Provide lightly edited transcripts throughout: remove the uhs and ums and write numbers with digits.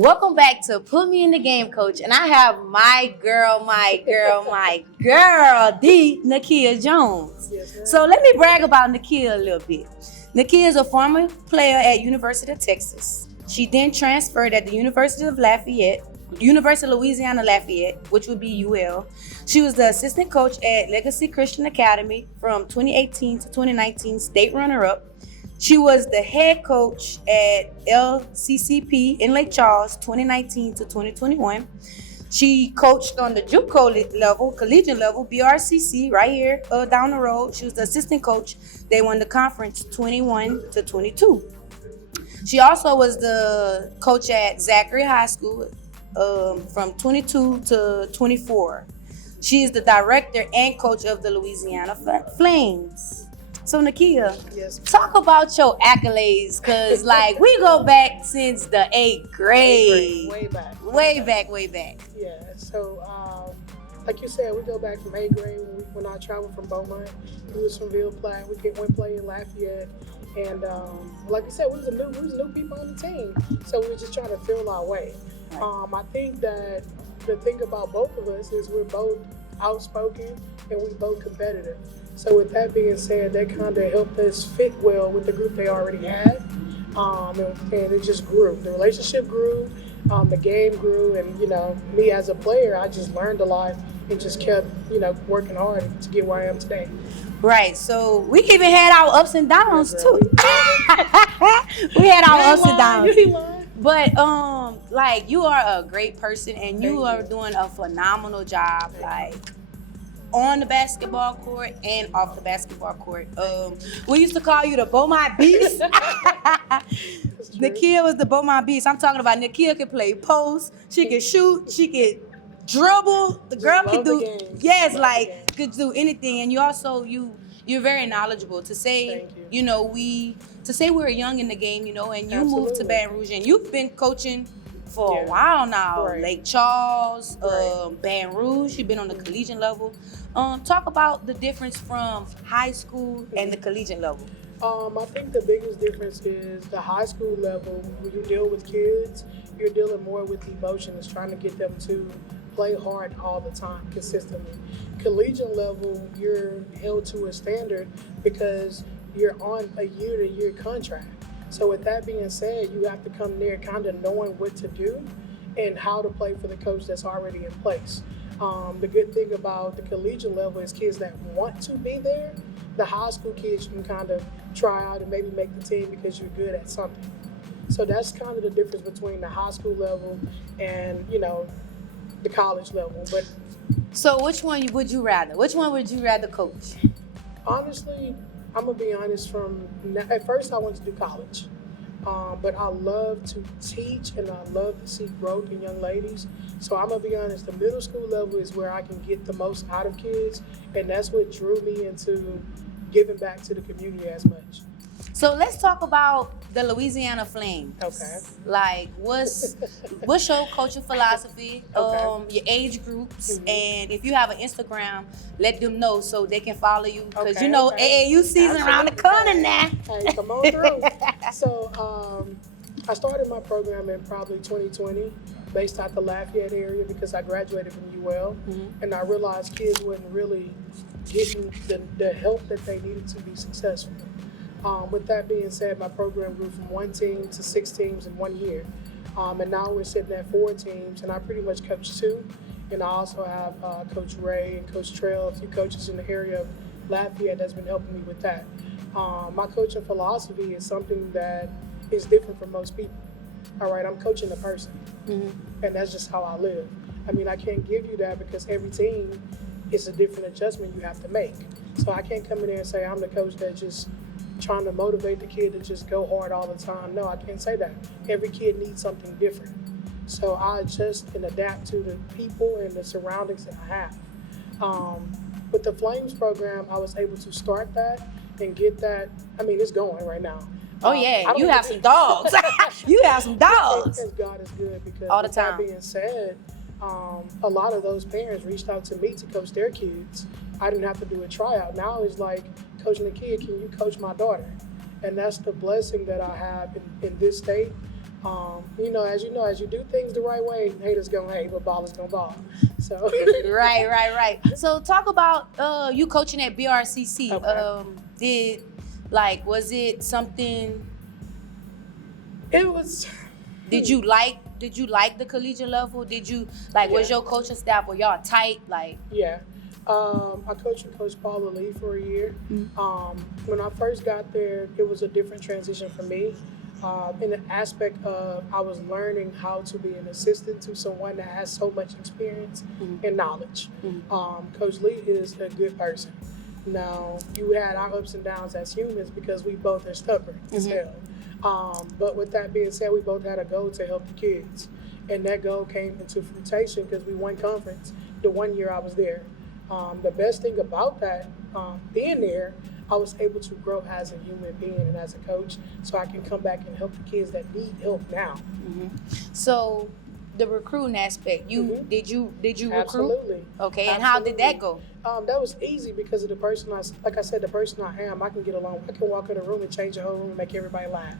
Welcome back to Put Me in the Game, Coach. And I have my girl, Nikia Jones. Yes, So let me brag about Nikia a little bit. Nikia is a former player at University of Texas. She then transferred at the University of Louisiana Lafayette, which would be UL. She was the assistant coach at Legacy Christian Academy from 2018 to 2019, state runner-up. She was the head coach at LCCP in Lake Charles, 2019 to 2021. She coached on the JUCO level, collegiate level, BRCC, right here down the road. She was the assistant coach. They won the conference 21 to 22. She also was the coach at Zachary High School from 22 to 24. She is the director and coach of the Louisiana Flames. So Nikia, yes. Talk about your accolades, cause like we go back since the 8th grade. Way back. Yeah. So, like you said, we go back from 8th grade when I traveled from Beaumont. We was from Ville Platte. We went play in Lafayette, and like I said, we was new people on the team. So we were just trying to feel our way. I think that the thing about both of us is we're both outspoken and we both competitive. So with that being said, that kind of helped us fit well with the group they already had, and it just grew. The relationship grew, the game grew, and me as a player, I just learned a lot and just kept working hard to get where I am today. Right. So we even had our ups and downs too. We had our ups and downs. But like you are a great person and you are doing a phenomenal job. Like on the basketball court and off the basketball court. We used to call you the Beaumont Beast. Nikia was the Beaumont Beast. I'm talking about Nikia could play post, she could shoot, she could dribble. The girl could do could do anything. And you also you're very knowledgeable. To say we're young in the game, and you moved to Baton Rouge and you've been coaching for a while now. Right. Lake Charles, Right. Baton Rouge, you've been on the collegiate level. Talk about the difference from high school and the collegiate level. I think the biggest difference is the high school level. When you deal with kids, you're dealing more with emotions, trying to get them to play hard all the time, consistently. Collegiate level, you're held to a standard because you're on a year-to-year contract. So with that being said, you have to come there kind of knowing what to do and how to play for the coach that's already in place. The good thing about the collegiate level is kids that want to be there. The high school kids, you can kind of try out and maybe make the team because you're good at something. So that's kind of the difference between the high school level and, the college level. But so which one would you rather? Which one would you rather coach? Honestly, I'm going to be honest, at first I wanted to do college. But I love to teach and I love to see growth in young ladies. So I'm going to be honest, the middle school level is where I can get the most out of kids. And that's what drew me into giving back to the community as much. So let's talk about the Louisiana Flames. Okay. Like, what's your coaching philosophy, your age groups, and if you have an Instagram, let them know so they can follow you. Because AAU season around the corner now. Hey, come on through. So I started my program in probably 2020 based out the Lafayette area because I graduated from UL, and I realized kids wasn't really getting the help that they needed to be successful. With that being said, my program grew from 1 team to 6 teams in 1 year. And now we're sitting at 4 teams, and I pretty much coach 2. And I also have Coach Ray and Coach Trail, a few coaches in the area of Lafayette that's been helping me with that. My coaching philosophy is something that is different from most people. All right, I'm coaching a person, and that's just how I live. I mean, I can't give you that because every team is a different adjustment you have to make. So I can't come in there and say I'm the coach that just trying to motivate the kid to just go hard all the time. No, I can't say that. Every kid needs something different. So I adjust and adapt to the people and the surroundings that I have. With the Flames program, I was able to start that and get that. I mean, it's going right now. Oh yeah, you have some dogs. You have some dogs. Because God is good. Because all the time. That being said, a lot of those parents reached out to me to coach their kids. I didn't have to do a tryout. Now it's like, Coach Nekia, can you coach my daughter? And that's the blessing that I have in this state. As you do things the right way, haters gonna hate, but ballers gonna ball. So Right. So talk about you coaching at BRCC. Okay. Was it something? It was. Did you like the collegiate level? Did you was your coaching staff, were y'all tight? Yeah. I coached with Coach Paula Lee for a year. When I first got there, it was a different transition for me. In the aspect of I was learning how to be an assistant to someone that has so much experience and knowledge. Coach Lee is a good person. Now, you had our ups and downs as humans because we both are stubborn as hell. But with that being said, we both had a goal to help the kids. And that goal came into fruition because we won conference the 1 year I was there. The best thing about that, being there, I was able to grow as a human being and as a coach, so I can come back and help the kids that need help now. So, the recruiting aspect, did you recruit? Absolutely. Okay, and Absolutely. how did that go? That was easy because of the person the person I am. I can get along. I can walk in a room and change the whole room and make everybody laugh.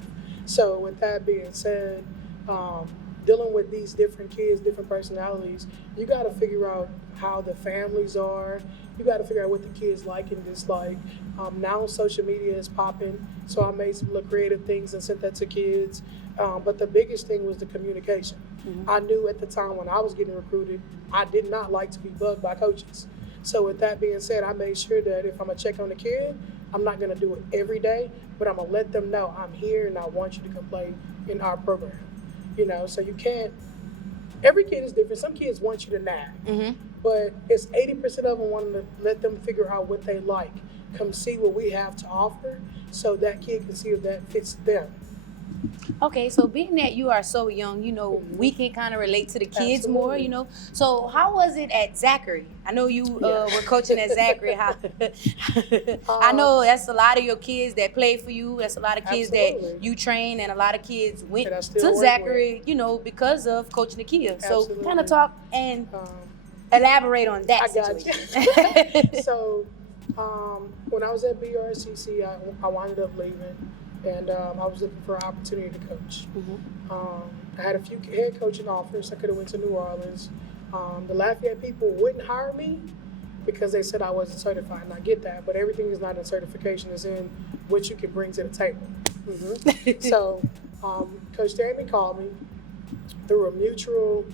So with that being said, dealing with these different kids, different personalities, you got to figure out how the families are. You got to figure out what the kids like and dislike. Now social media is popping, so I made some little creative things and sent that to kids. But the biggest thing was the communication. I knew at the time when I was getting recruited, I did not like to be bugged by coaches. So with that being said, I made sure that if I'm going to check on the kid, I'm not going to do it every day, but I'm going to let them know I'm here and I want you to come play in our program. So you can't, every kid is different. Some kids want you to nag, but it's 80% of them wanting to let them figure out what they like. Come see what we have to offer so that kid can see if that fits them. Okay, so being that you are so young, we can kind of relate to the kids more, So how was it at Zachary? I know you were coaching at Zachary. I know that's a lot of your kids that play for you. That's a lot of kids that you train, and a lot of kids went to Zachary, because of Coach Nekia. So kind of talk and elaborate on that situation. So when I was at BRCC, I wound up leaving. And I was looking for an opportunity to coach. I had a few head coaching offers. I could have went to New Orleans. The Lafayette people wouldn't hire me because they said I wasn't certified, and I get that, but everything is not in certification, it's in what you can bring to the table. So Coach Tammy called me through a mutual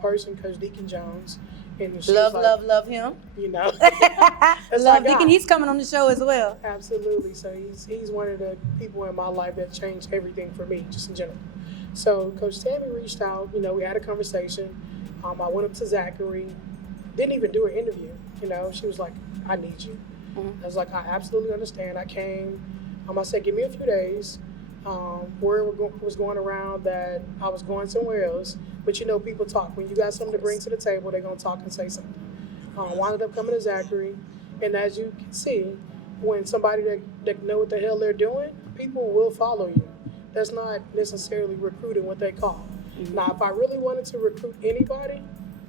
person, Coach Nekia Jones. And love him. Love Deacon. He's coming on the show as well. Absolutely. So he's one of the people in my life that changed everything for me, just in general. So Coach Tammy reached out. We had a conversation. I went up to Zachary. Didn't even do an interview. She was like, "I need you." I was like, "I absolutely understand." I came. I said, "Give me a few days." Word was going around that I was going somewhere else. But people talk. When you got something to bring to the table, they're going to talk and say something. Wound up coming to Zachary. And as you can see, when somebody that know what the hell they're doing, people will follow you. That's not necessarily recruiting what they call. Now, if I really wanted to recruit anybody,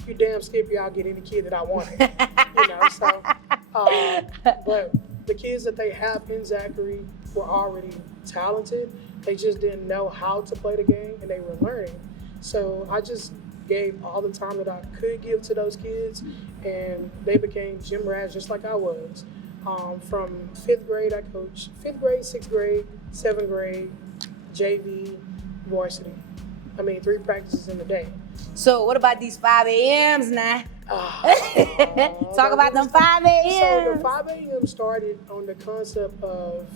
you damn skippy, I'll get any kid that I wanted. But the kids that they have in Zachary were already talented. They just didn't know how to play the game, and they were learning. So I just gave all the time that I could give to those kids, and they became gym rats just like I was. From 5th grade, I coached 5th grade, 6th grade, 7th grade, JV, varsity. 3 practices in a day. So what about these 5 a.m.s now? Talk about them 5 a.m. So the 5 a.m. started on the concept of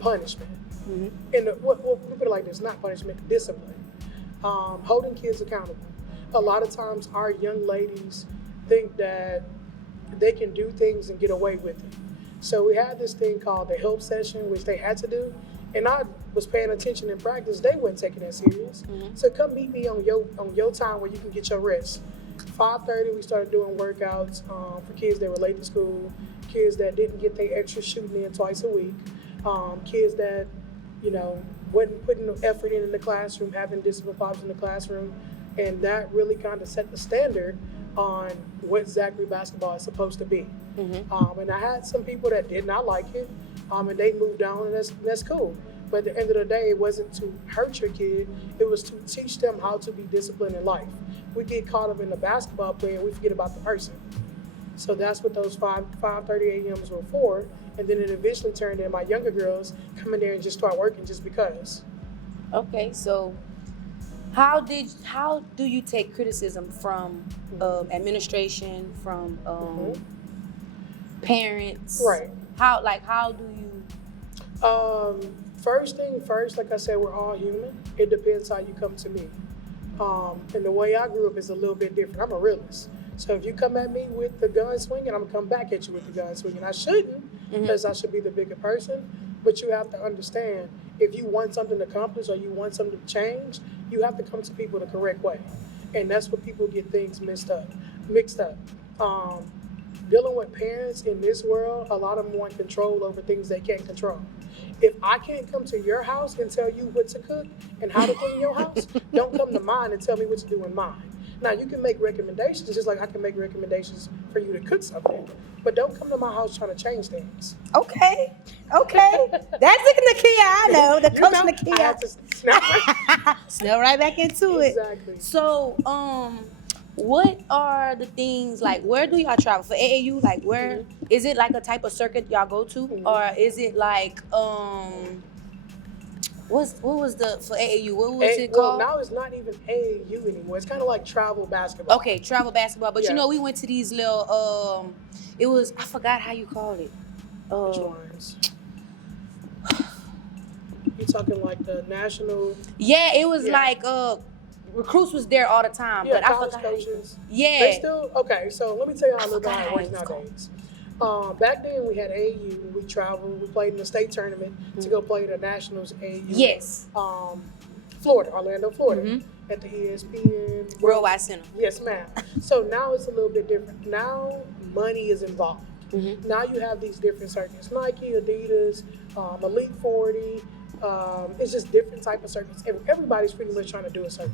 punishment. And we'll put it like this, not punishment, discipline. Holding kids accountable. A lot of times our young ladies think that they can do things and get away with it. So we had this thing called the help session, which they had to do. And I was paying attention in practice. They weren't taking that serious. So come meet me on your time where you can get your rest. 5:30, we started doing workouts for kids that were late to school, kids that didn't get their extra shooting in twice a week, kids that, wasn't putting the effort in the classroom, having discipline problems in the classroom. And that really kind of set the standard on what Zachary basketball is supposed to be. And I had some people that did not like it, and they moved on, and that's cool. But at the end of the day, it wasn't to hurt your kid. It was to teach them how to be disciplined in life. We get caught up in the basketball player, we forget about the person. So that's what those 5:30 a.m.s were for. And then it eventually turned in my younger girls come in there and just start working just because. Okay, so how do you take criticism from administration, from parents? Right. How do you? First thing first, like I said, we're all human. It depends how you come to me. And the way I grew up is a little bit different. I'm a realist. So if you come at me with the gun swinging, I'm going to come back at you with the gun swinging. I shouldn't, because I should be the bigger person. But you have to understand, if you want something accomplished or you want something to change, you have to come to people the correct way. And that's where people get things mixed up. Dealing with parents in this world, a lot of them want control over things they can't control. If I can't come to your house and tell you what to cook and how to clean your house, don't come to mine and tell me what to do in mine. Now, you can make recommendations, just like I can make recommendations for you to cook something, but don't come to my house trying to change things. Okay. That's the Nikia I know, the Coach Nekia. I have to snap. Snap right back into it. Exactly. So, what are the things, like, where do y'all travel? For AAU, like, where, is it like a type of circuit y'all go to? Or is it like, what was the, for AAU, what was it called? Well, now it's not even AAU anymore. It's kind of like travel basketball. Okay, travel basketball. But Yeah. you know, we went to these little, it was, I forgot how you called it. Which ones? You talking like the national? Yeah, it was like, recruits was there all the time, Yeah, but I college forgot. coaches. Yeah. They still, okay, so let me tell you how a little bit how it works forgot how nowadays. Back then we had AAU, we traveled, we played in the state tournament to go play the Nationals AAU. Yes. Florida, Orlando, Florida, at the ESPN Worldwide Center. Yes, ma'am. So now it's a little bit different. Now money is involved. Now you have these different circuits: Nike, Adidas, Elite 40. It's just different type of circuits. Everybody's pretty much trying to do a circuit.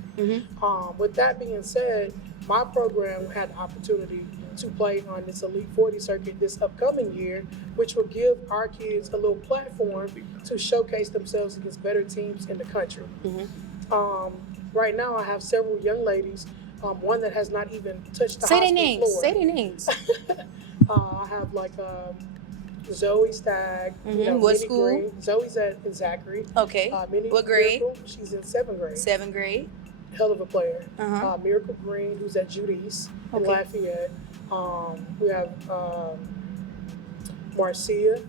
With that being said, my program had the opportunity to play on this Elite 40 circuit this upcoming year, which will give our kids a little platform to showcase themselves against better teams in the country. Right now, I have several young ladies. One that has not even touched the high school floor. Say their names. I have like Zoe Stagg. What Minnie school? Green. Zoe's at Zachary. Okay. Minnie What grade? Miracle, she's in 7th grade. 7th grade. Hell of a player. Miracle Green, who's at Judy's in Lafayette. We have Marcia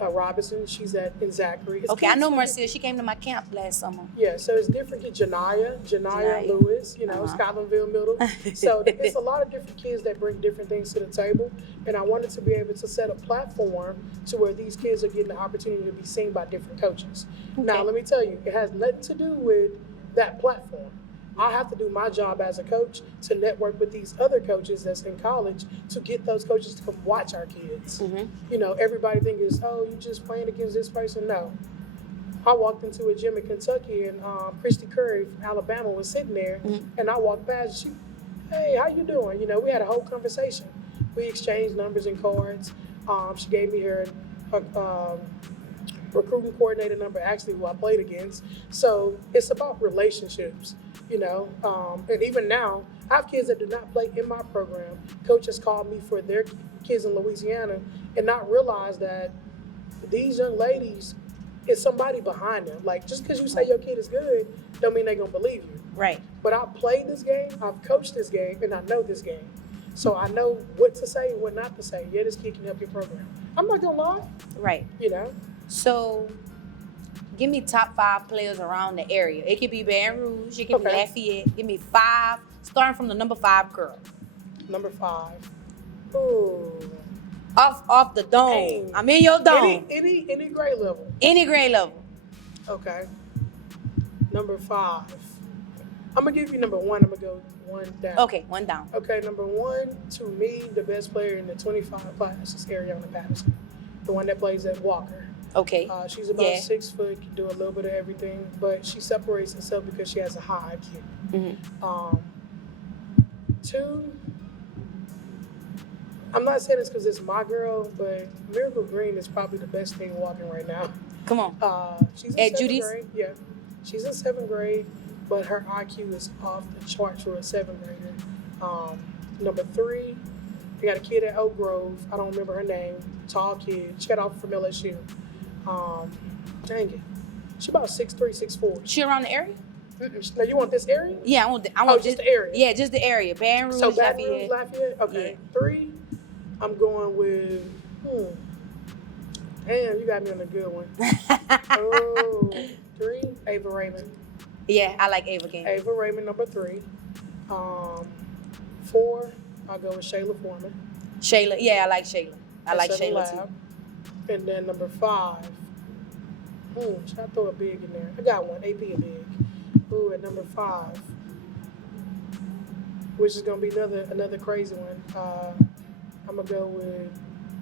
Robinson. She's in Zachary. It's I know Marcia. She came to my camp last summer. Yeah, so it's different. Janaya Lewis, Scotlandville Middle. So it's a lot of different kids that bring different things to the table. And I wanted to be able to set a platform to where these kids are getting the opportunity to be seen by different coaches. Now, let me tell you, it has nothing to do with that platform. I have to do my job as a coach to network with these other coaches that's in college to get those coaches to come watch our kids. Everybody thinks, oh, you just playing against this person. No. I walked into a gym in Kentucky and Christy Curry from Alabama was sitting there, and I walked past. Hey, how you doing? We had a whole conversation. We exchanged numbers and cards. She gave me her recruiting coordinator number, actually, who I played against. So it's about relationships. And even now, I have kids that do not play in my program. Coaches call me for their kids in Louisiana and not realize that these young ladies, is somebody behind them. Like, just because you say your kid is good, don't mean they're going to believe you. Right. But I've played this game, I've coached this game, and I know this game. So I know what to say and what not to say. Yeah, this kid can help your program. I'm not going to lie. Right. So, give me top 5 players around the area. It could be Baton Rouge, it could be Lafayette. Give me 5, starting from the number 5 girl. Number 5. Ooh. Off the dome. Dang. I'm in your dome. Any grade level. Any grade level. Okay. Number 5. I'm gonna give you number 1. I'm gonna go 1 down. Okay, 1 down. Okay, number 1, to me, the best player in the 25 class is Ariana Patterson, the one that plays at Walker. Okay. She's about 6 foot, can do a little bit of everything, but she separates herself because she has a high IQ. 2, I'm not saying this because it's my girl, but Miracle Green is probably the best thing walking right now. Come on. She's in At 7th Judy's? grade. Yeah, she's in 7th grade, but her IQ is off the charts for a 7th grader. Number 3, we got a kid at Oak Grove. I don't remember her name. Tall kid. She got off from LSU. Dang it. She about 6'3", 6'4". She around the area? Now you want this area? Yeah, I want just the area. Yeah, just the area. Baton Rouge, So Baton Lafayette. Rouge, Lafayette. Okay. Yeah. 3, I'm going with. Damn, you got me on a good one. 3, Ava Raymond. Yeah, I like Ava Game. Ava Raymond, number 3. 4, I'll go with Shayla Foreman. Shayla, yeah, I like Shayla. I like Shayla too. And then number 5. Should I throw a big in there? I got one. AP a big. Ooh, at number 5, which is gonna be another crazy one. I'm gonna go with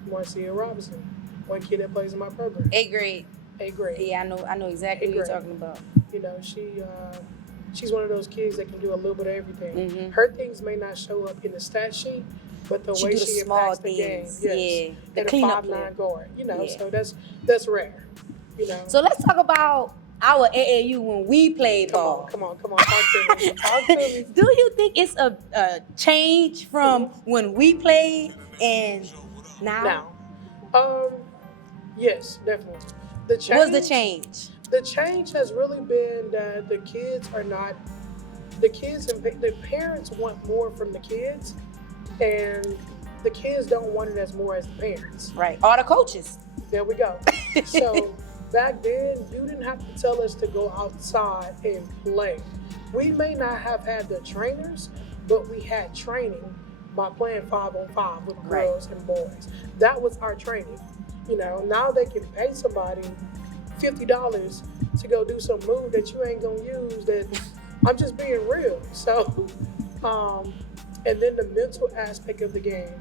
Marcia Robinson, one kid that plays in my program. 8th grade. 8th grade. Yeah, I know exactly what you're talking about. You know, she's one of those kids that can do a little bit of everything. Mm-hmm. Her things may not show up in the stat sheet, but the way she impacts the game, yes. Yeah, the and cleanup a 5'9" guard. You know, yeah. so that's rare. You know. So let's talk about our AAU when we played ball. Come on. Talk to me. Talk to me. Do you think it's a change from when we played and now? Yes, definitely. What's the change? The change has really been that the kids and the parents want more from the kids, and the kids don't want it as more as the parents. Right. All the coaches. There we go. So back then, you didn't have to tell us to go outside and play. We may not have had the trainers, but we had training by playing 5-on-5 with girls and boys. That was our training. You know, now they can pay somebody $50 to go do some move that you ain't gonna use. That I'm just being real. So, and then the mental aspect of the game.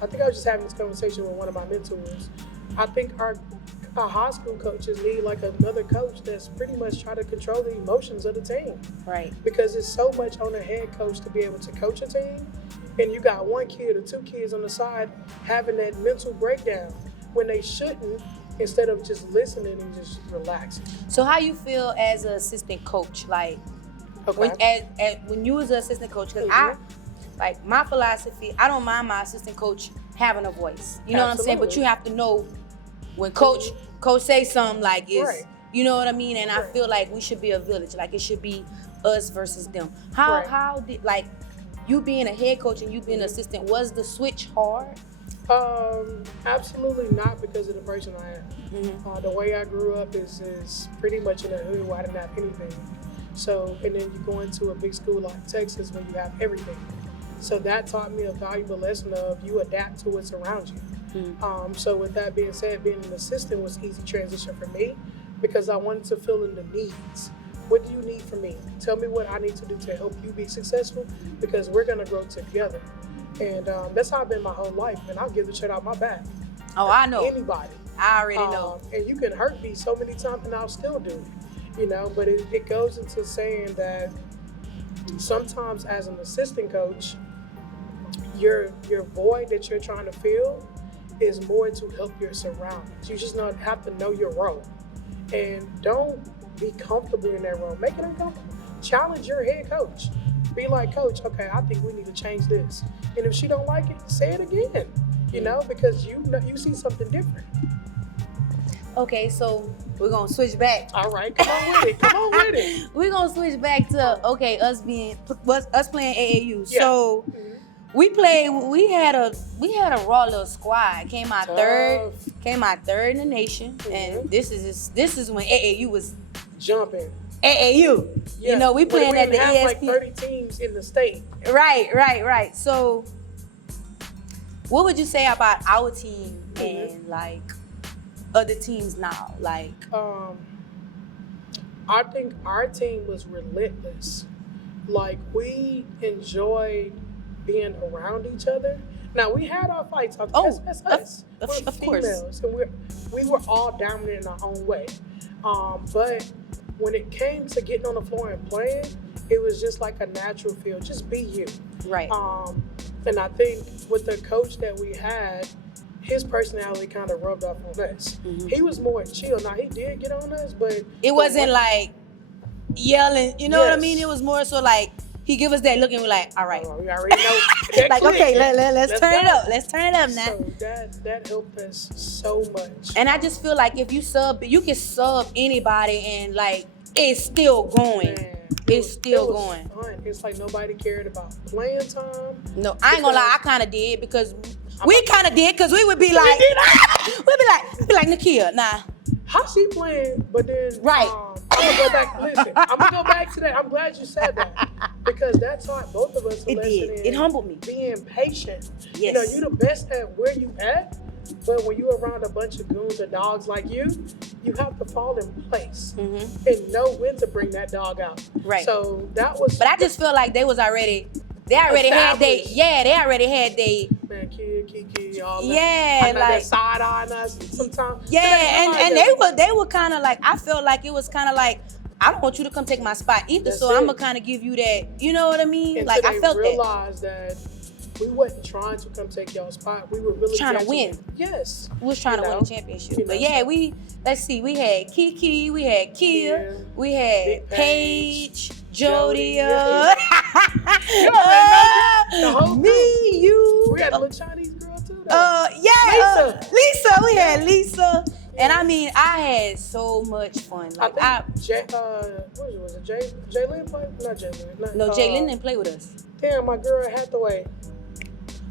I think I was just having this conversation with one of my mentors. I think our high school coaches need like another coach that's pretty much trying to control the emotions of the team. Right. Because it's so much on a head coach to be able to coach a team, and you got one kid or 2 kids on the side having that mental breakdown when they shouldn't, instead of just listening and just relaxing. So how you feel as an assistant coach? Like, when you was an assistant coach, because my philosophy, I don't mind my assistant coach having a voice. You know what I'm saying? But you have to know when coach say something like it's, you know what I mean? And I feel like we should be a village. Like it should be us versus them. How did, like, you being a head coach and you being an assistant, was the switch hard? Absolutely not, because of the person I am. The way I grew up is pretty much in a hood where I didn't have anything. So, and then you go into a big school like Texas where you have everything. So that taught me a valuable lesson of you adapt to what's around you. So with that being said, being an assistant was easy transition for me because I wanted to fill in the needs. What do you need from me? Tell me what I need to do to help you be successful, because we're gonna grow together. And that's how I've been my whole life, and I'll give the shit out my back. Oh, I know. Anybody. I already know. And you can hurt me so many times and I'll still do it, you know, but it goes into saying that sometimes as an assistant coach, your void that you're trying to fill is more to help your surroundings. You just have to know your role, and don't be comfortable in that role. Make it uncomfortable. Challenge your head coach. Be like, coach, okay, I think we need to change this. And if she don't like it, say it again, you know, because you see something different. Okay, so we're gonna switch back. All right, come on with it. We're gonna switch back to us playing AAU. Yeah. So we had a raw little squad. Came out third in the nation, and this is when AAU was jumping. AAU. Yeah. You know, we playing at the ESP. Like 30 teams in the state. Right. So what would you say about our team and like other teams now? Like I think our team was relentless. Like, we enjoyed being around each other. Now, we had our fights. That's us. We're females, and we were all dominant in our own way. But when it came to getting on the floor and playing, it was just like a natural feel. Just be you. Right. And I think with the coach that we had, his personality kind of rubbed off on us. Mm-hmm. He was more chill. Now, he did get on us, but... It wasn't like yelling, you know what I mean? It was more so like, he give us that look and we're like, all right. We already know. Like, okay, let's turn it up. Let's turn it up now. So that helped us so much. And I just feel like if you can sub anybody and like, it's still going. Man. It's still going. Fun. It's like nobody cared about playing time. No, I ain't gonna lie. I kind of did because we kind of did because we would be like, we'd be like Nikia, nah. How she playing? But then, right. I'm gonna go back. Listen, I'm gonna go back to that. I'm glad you said that because that taught both of us a lesson. It humbled me. Being patient. Yes. You know, you're the best at where you at. But when you're around a bunch of goons or dogs like you have to fall in place and know when to bring that dog out. Right. So that was. But I just feel like they already had they. Man, Kiki, all that. Yeah, like side eyeing us sometimes. Yeah, and they were kind of like, I felt like it was kind of like, I don't want you to come take my spot either. That's so I'm gonna kind of give you that. You know what I mean? And like so I felt realized that. We wasn't trying to come take y'all's spot. We were really trying to win. Yes. We was trying to win a championship. But yeah, let's see. We had Kiki, we had Kia, we had Paige, Jody, me, you. We had a little Chinese girl too. Lisa. We had Lisa. And I mean, I had so much fun. Like what was it? Jaylyn played? Not Jaylyn. No, Jaylyn didn't play with us. Damn, my girl Hathaway.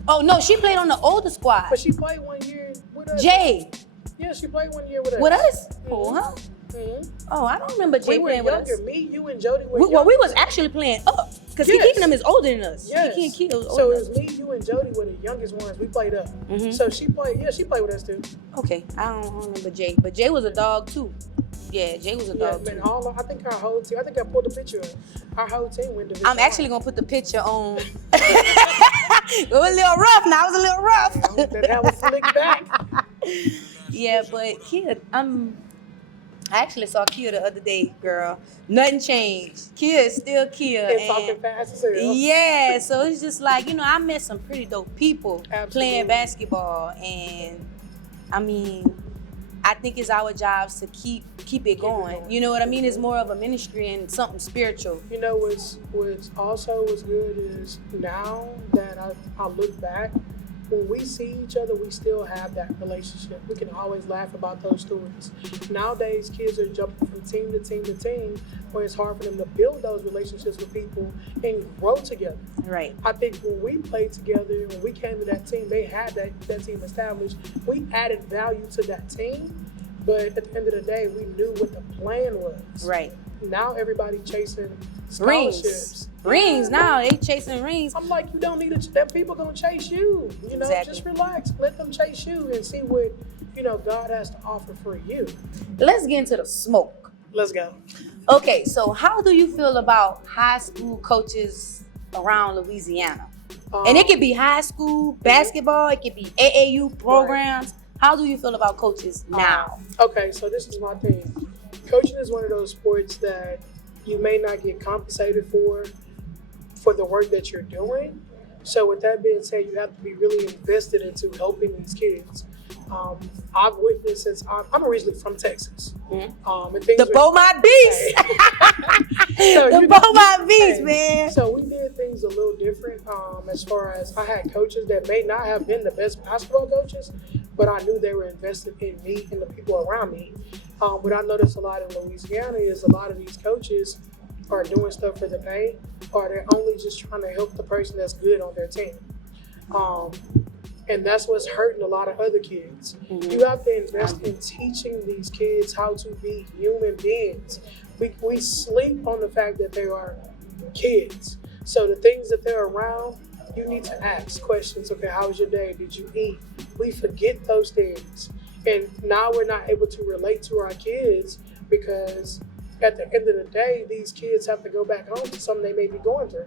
Oh no, she played on the older squad. But she played 1 year with us. Jay. Yeah, she played 1 year with us. With us? Mm-hmm. Oh, huh? Mm-hmm. Oh, I don't remember Jay playing with us. Me, you, and Jody were Well, we was actually playing up because Kiki and them is older than us. Yes. Kiki and Kia was older. So it was me, you, and Jody were the youngest ones. We played up. Mm-hmm. So she played with us too. Okay, I don't remember Jay, but Jay was a dog too. Yeah, Jay was a dog too. I think our whole team. I think I pulled the picture up. Our whole team went division. I'm actually gonna put the picture on. It was a little rough. Now it was a little rough. Yeah, that was slick back. Yeah, but Kia, I actually saw Kia the other day, girl. Nothing changed. Kia is still Kia. And talking fast as hell. Yeah, so it's just like, I met some pretty dope people playing basketball. And, I mean, I think it's our jobs to keep it going. You know what I mean? It's more of a ministry and something spiritual. You know what's good is now that I look back, when we see each other, we still have that relationship. We can always laugh about those stories. Nowadays, kids are jumping from team to team to team, where it's hard for them to build those relationships with people and grow together. Right. I think when we played together, when we came to that team, they had that team established. We added value to that team, but at the end of the day, we knew what the plan was. Right. Now everybody chasing scholarships. Rings. Now they chasing rings. I'm like, you don't need them people gonna chase you. You know, exactly. Just relax. Let them chase you and see what, God has to offer for you. Let's get into the smoke. Let's go. Okay, so how do you feel about high school coaches around Louisiana? And it could be high school basketball, it could be AAU programs. Right. How do you feel about coaches now? Okay, so this is my thing. Coaching is one of those sports that you may not get compensated for the work that you're doing. So with that being said, you have to be really invested into helping these kids. I've witnessed since I'm originally from Texas. Mm-hmm. The Beaumont Beast. The Beaumont Beast, man. So we did things a little different as far as I had coaches that may not have been the best basketball coaches, but I knew they were invested in me and the people around me. What I noticed a lot in Louisiana is a lot of these coaches are doing stuff for the pay, or they're only just trying to help the person that's good on their team. And that's what's hurting a lot of other kids. Mm-hmm. You have to invest in teaching these kids how to be human beings. We sleep on the fact that they are kids. So the things that they're around, you need to ask questions. Okay, how was your day? Did you eat? We forget those things. And now we're not able to relate to our kids because at the end of the day, these kids have to go back home to something they may be going through.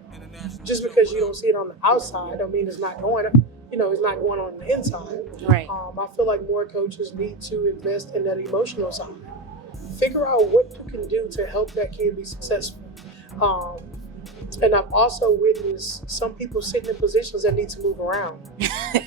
Just because you don't see it on the outside, don't mean it's not going on the inside. Right. I feel like more coaches need to invest in that emotional side. Figure out what you can do to help that kid be successful. And I've also witnessed some people sitting in positions that need to move around.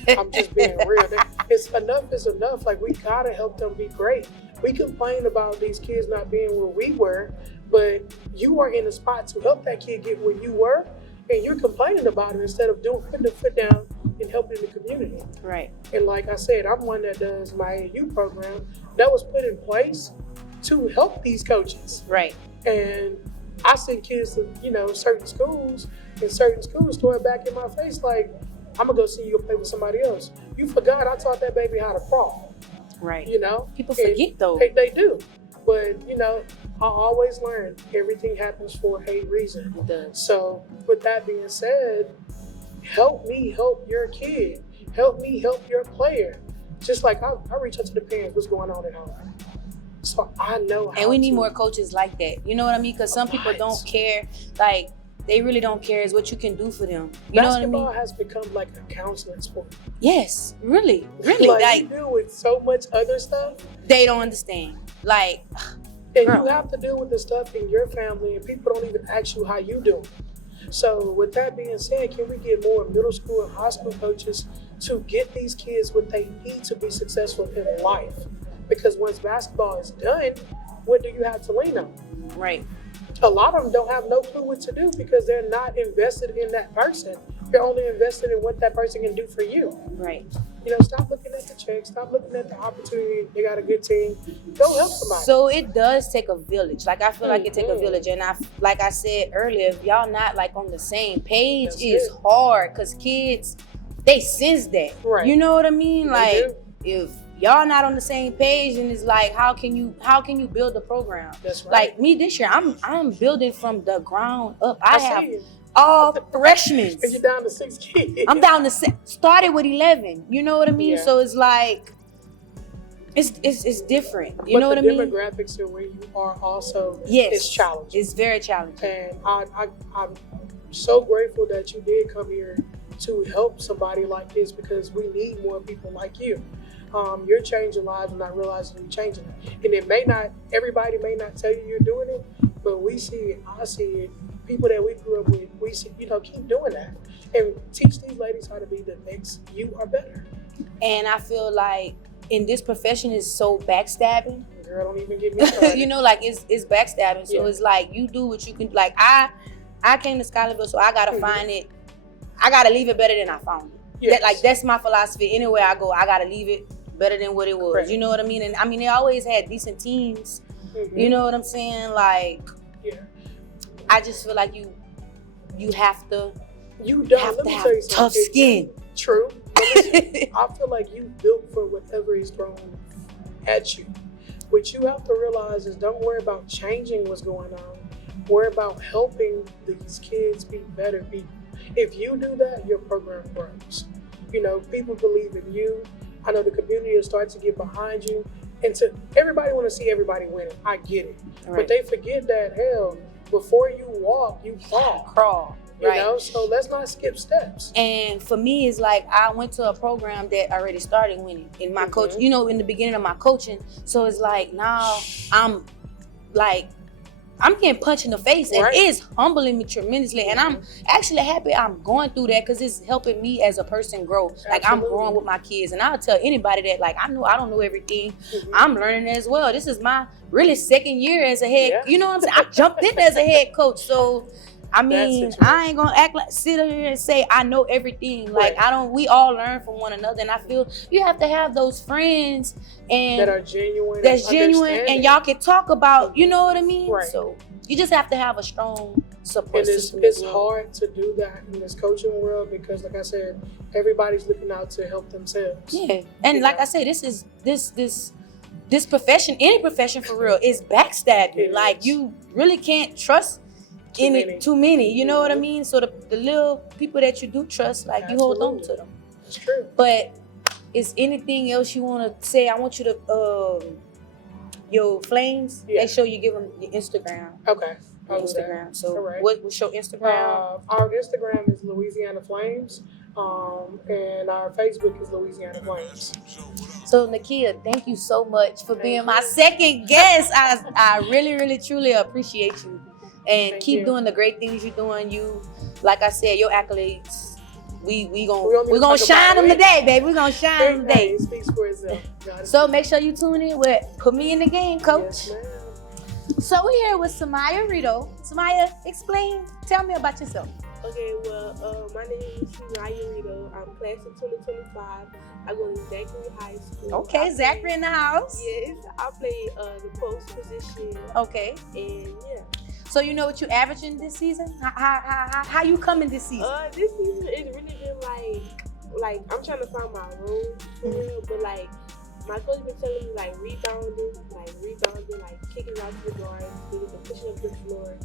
I'm just being real. It's enough is enough. Like, we gotta help them be great. We complain about these kids not being where we were, but you are in a spot to help that kid get where you were, and you're complaining about it instead of putting the foot down and helping the community. Right. And like I said, I'm one that does my AAU program that was put in place to help these coaches. Right. And I send kids to, certain schools, and certain schools throw it back in my face like, I'm gonna go see you play with somebody else. You forgot I taught that baby how to crawl. Right. And People forget though. They do. But, I always learn everything happens for a reason. It does. So with that being said, help me help your kid. Help me help your player. Just like I reach out to the parents, what's going on at home. So I know how. And we need more coaches like that. You know what I mean? Because some people don't care. Like, they really don't care is what you can do for them. You know what I mean? Basketball has become like a counseling sport. Yes, really. Like, you deal with so much other stuff. They don't understand. Like, and girl. You have to deal with the stuff in your family, and people don't even ask you how you doing. So with that being said, can we get more middle school and high school coaches to get these kids what they need to be successful in life? Because once basketball is done, what do you have to lean on? Right. A lot of them don't have no clue what to do because they're not invested in that person. They're only invested in what that person can do for you. Right. Stop looking at the check. Stop looking at the opportunity. They got a good team. Go help somebody. So it does take a village. Like, I feel like it take a village. And like I said earlier, if y'all not like on the same page, it's hard because kids, they sense that. Right. You know what I mean? They Like, do. if y'all not on the same page, and it's like, how can you build a program? That's right. Like me this year, I'm building from the ground up. I have see you. all freshmen. And you're down to 6 kids. I'm down to started with 11. You know what I mean? Yeah. So it's like, it's different. You know what I mean? But the demographics of where you are also Yes, is challenging. It's very challenging. And I'm so grateful that you did come here to help somebody like this, because we need more people like you. You're changing lives and not realizing you're changing it. And everybody may not tell you you're doing it, but we see it, I see it. People that we grew up with, we see, keep doing that. And teach these ladies how to be the next you or better. And I feel like in this profession is so backstabbing. Girl, don't even get me started. Like it's backstabbing. So Yeah. it's like you do what you can. Like I came to Scotlandville, so I gotta find it. I gotta leave it better than I found it. Yes. That's my philosophy. Anywhere I go, I gotta leave it better than what it was. Right. You know what I mean? And I mean, they always had decent teams. Mm-hmm. You know what I'm saying? Like, Yeah. I just feel like you have to Let me have tell you something. tough skin. True. I feel like you built for whatever is thrown at you. What you have to realize is, don't worry about changing what's going on. Worry about helping these kids be better people. If you do that, your program grows. People believe in you. I know the community will start to get behind you. And everybody want to see everybody winning. I get it. Right. But they forget that, hell, before you walk, you Crawl. Right. So let's not skip steps. And for me, it's like I went to a program that already started winning in my coach, in the beginning of my coaching. So it's like now I'm getting punched in the face, and it's humbling me tremendously. And I'm actually happy I'm going through that because it's helping me as a person grow. Like, I'm growing with my kids, and I'll tell anybody that, like, I don't know everything. I'm learning as well. This is my really second year as a head. You know what I'm saying? I jumped in as a head coach, so. I mean, I ain't gonna sit here and say I know everything. Like, we all learn from one another. And I feel you have to have those friends and that are genuine. That's genuine, and y'all can talk about, you know what I mean? Right. So you just have to have a strong support system. It's hard to do that in this coaching world because, like I said, everybody's looking out to help themselves. Yeah. And like I say, this profession, any profession for real, is backstabbing. Like, you really can't trust too many, you know what I mean? So the little people that you do trust, like, you hold on to them. That's true. But is anything else you want to say? I want you to your Flames. Make sure you give them your Instagram. Okay. Instagram. So what's your Instagram? Our Instagram is Louisiana Flames, and our Facebook is Louisiana Flames. So Nikia, thank you so much for being my second guest. I really, really, truly appreciate you. And Thank keep you. doing the great things you're doing. You, like I said, your accolades. We We gonna talk shine about them it. today, baby. We gonna shine them Hey, today. it speaks for itself. So make sure you tune in with Put Me in the Game, Coach. Yes, ma'am. So we're here with Samaya Rito. Samaya, tell me about yourself. Okay, well, my name is Nikia Jones. I'm class of 2025. I go to Zachary High School. Okay, Zachary in the house. Yes, I play the post position. Okay. And yeah. So you know what you averaging this season? How you coming this season? This season it's really been like I'm trying to find my room for real, but like my coach been telling me like rebounding, like kicking out to the guards, pushing up the floor.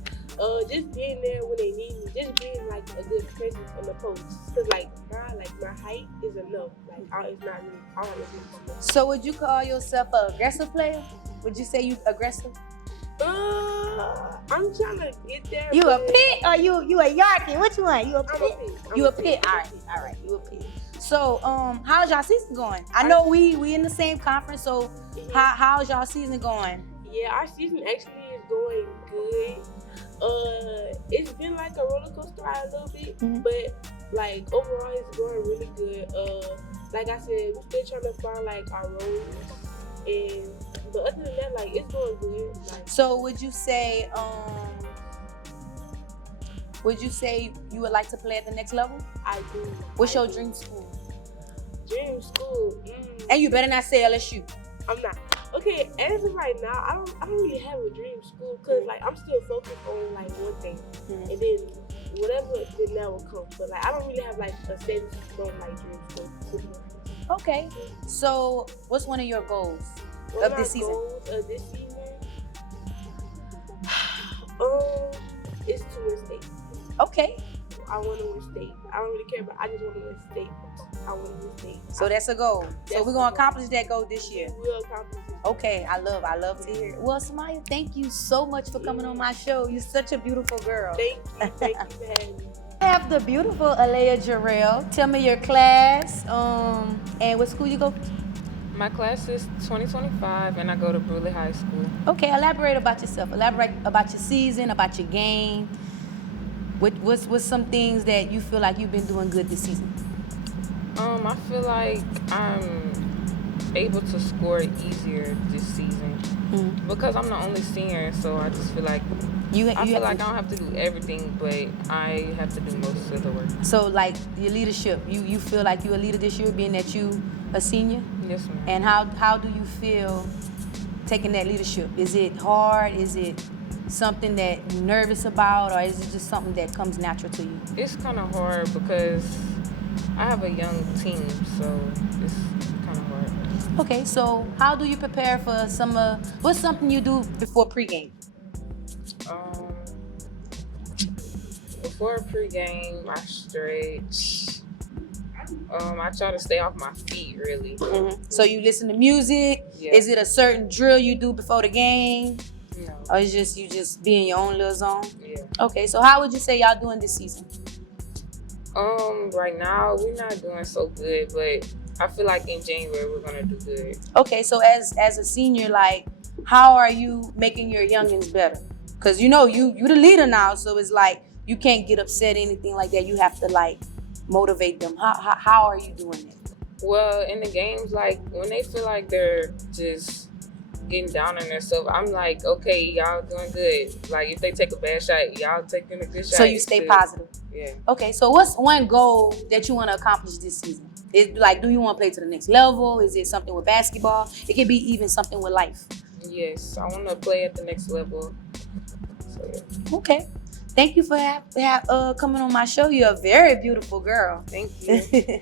Just being there when they need me, just being like a good presence in the post. Cause like my height is enough. Like it's not really I don't really do. So would you call yourself an aggressive player? Would you say you aggressive? I'm trying to get there. You a pit or you a Yarkin? Which one? You a I'm pit? a pit. You a pit? All right. You a pit. So how's y'all season going? I know we in the same conference. So how's y'all season going? Yeah, our season actually is going good. It's been like a roller coaster ride a little bit, but like overall it's going really good. Like I said, we're still trying to find like our roles, but other than that, like it's going good. Like, so would you say you would like to play at the next level? I do. What's your dream school? Dream school. And you better not say LSU. I'm not. Okay, as of right now, I don't really have a dream school because like I'm still focused on like one thing, and then whatever then that will come. But like I don't really have like a set on like dream school. Okay. So what's one of your goals of this season? Goals of this season? It's to win state. Okay. I want to win state. I don't really care, but I just want to win state. I want to win state. So that's a goal. So we're gonna accomplish that goal this year. We will accomplish it. Okay, I love to hear it. Well, Samaya, thank you so much for coming on my show. You're such a beautiful girl. Thank you for having me. I have the beautiful Alea Jarrell. Tell me your class, and what school you go to? My class is 2025, and I go to Breonna High School. Okay, elaborate about yourself. Elaborate about your season, about your game. What's some things that you feel like you've been doing good this season? I feel like I'm able to score easier this season because I'm the only senior, so I just feel like I don't have to do everything, but I have to do most of the work. So like your leadership, you feel like you're a leader this year, being that you a senior? Yes, ma'am. And how do you feel taking that leadership? Is it hard? Is it something that you're nervous about, or is it just something that comes natural to you? It's kind of hard because I have a young team, so it's kind of hard. Okay, so how do you prepare for what's something you do before pregame? Before pregame, I stretch. I try to stay off my feet, really. So you listen to music? Yeah. Is it a certain drill you do before the game? No. Or is you just be in your own little zone? Yeah. Okay, so how would you say y'all doing this season? Right now we're not doing so good, but I feel like in January we're gonna do good. Okay, so as a senior, like, how are you making your youngins better? Cause you the leader now, so it's like you can't get upset, anything like that. You have to like motivate them. How are you doing it? Well, in the games, like when they feel like they're just getting down on themselves, I'm like, okay, y'all doing good. Like if they take a bad shot, y'all taking a good shot. So you stay positive. Yeah. Okay, so what's one goal that you want to accomplish this season? Is like, do you want to play to the next level? Is it something with basketball? It could be even something with life. Yes, I want to play at the next level. So yeah. Okay. Thank you for coming on my show. You're a very beautiful girl. Thank you.